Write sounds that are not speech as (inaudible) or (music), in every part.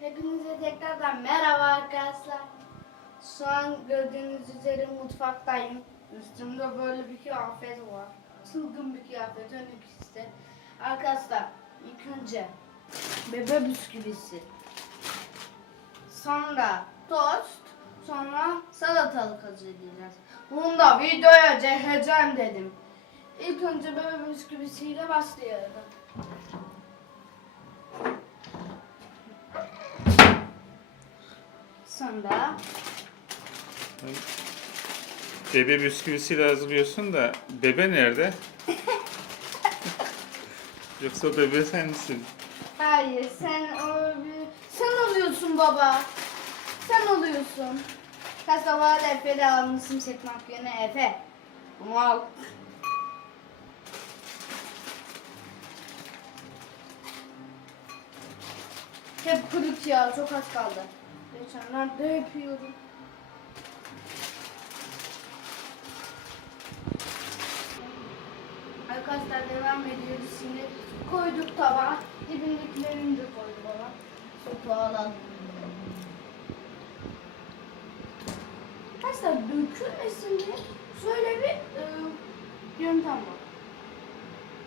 Hepinize tekrardan merhaba arkadaşlar. Şu an gördüğünüz üzere mutfaktayım. Üstümde böyle bir kıyafet var. Çılgın bir kıyafet önlük işte. Arkadaşlar ilk önce bebe bisküvisi. Sonra tost. Sonra salatalık hazırlayacağız. Bunu da videoya çekeceğim dedim. İlk önce bebe bisküvisiyle başlayalım. Sonra Bebe bisküvisiyle hazırlıyorsun da bebe nerede? (laughs) Yoksa bebe sen misin? Hayır sen o. Sen oluyorsun baba. Sen oluyorsun. Defa da Efe de almışsın çekmek yerine Efe. Mal. Hep kırık ya çok az kaldı. Geçenlerde yapıyordum. Arkadaşlar devam ediyoruz şimdi. Koyduk tabağa. Dibindekilerini de koyduk baba. Sokağa alalım. Arkadaşlar dökülmesin diye şöyle bir e, yöntem var.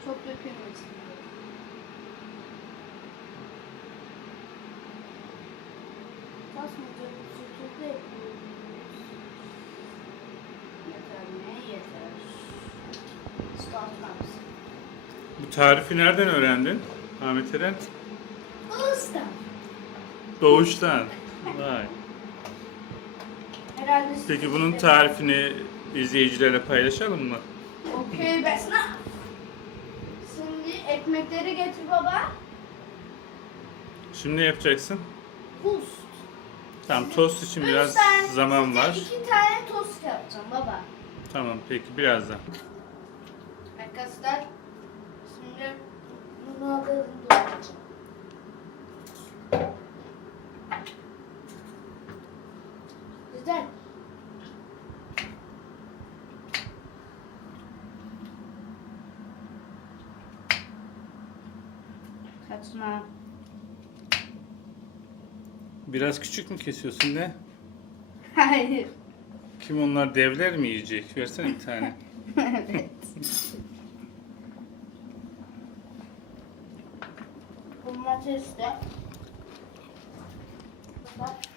Çok dökülmesin diye. Basmayacak bir şekilde. Yeter mi? Yeter. Bu tarifi nereden öğrendin Ahmet Eren? Usta. Doğuştan. Vay. Herhalde Peki bunun tarifini izleyicilerle paylaşalım mı? Okey Besna. Şimdi ekmekleri getir baba. Şimdi ne yapacaksın? Tost. Tamam tost için biraz tane- zaman var. İki tane tost yapacağım baba. Tamam peki birazdan. Arkadaşlar şimdi bunu alalım doğrayacağım. Güzel. Kaçma. Biraz küçük mü kesiyorsun ne? Hayır. Kim onlar devler mi yiyecek? Versene bir tane. (laughs) evet. Domates de. Bak.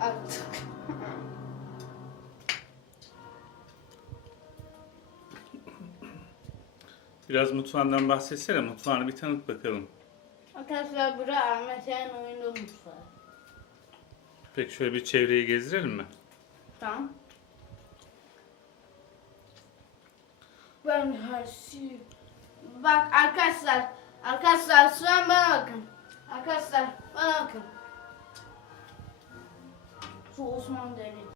Artık. Biraz mutfağından bahsetsene. Mutfağını bir tanıt bakalım. Arkadaşlar bura Ahmet'in oyunu mutfağı. Peki şöyle bir çevreyi gezdirelim mi? Tamam. Ben her şeyi... Bak arkadaşlar. Arkadaşlar şu an bana bakın. Arkadaşlar bana bakın. Şu Osman Deli.